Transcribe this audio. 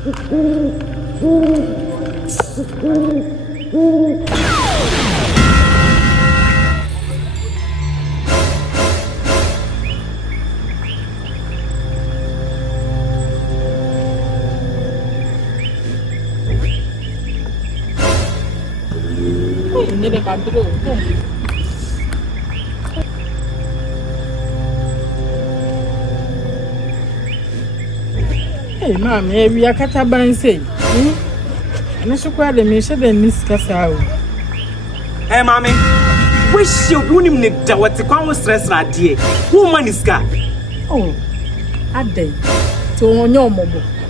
Ini deh kan dulu. Hey, mama, we are kataban say. Na shukwa de me shede niska sawo. Hey, mommy. Wish you unim ne da wati kwa wo stress na die. Wo man niska. Oh. Ade. To onyo mobo.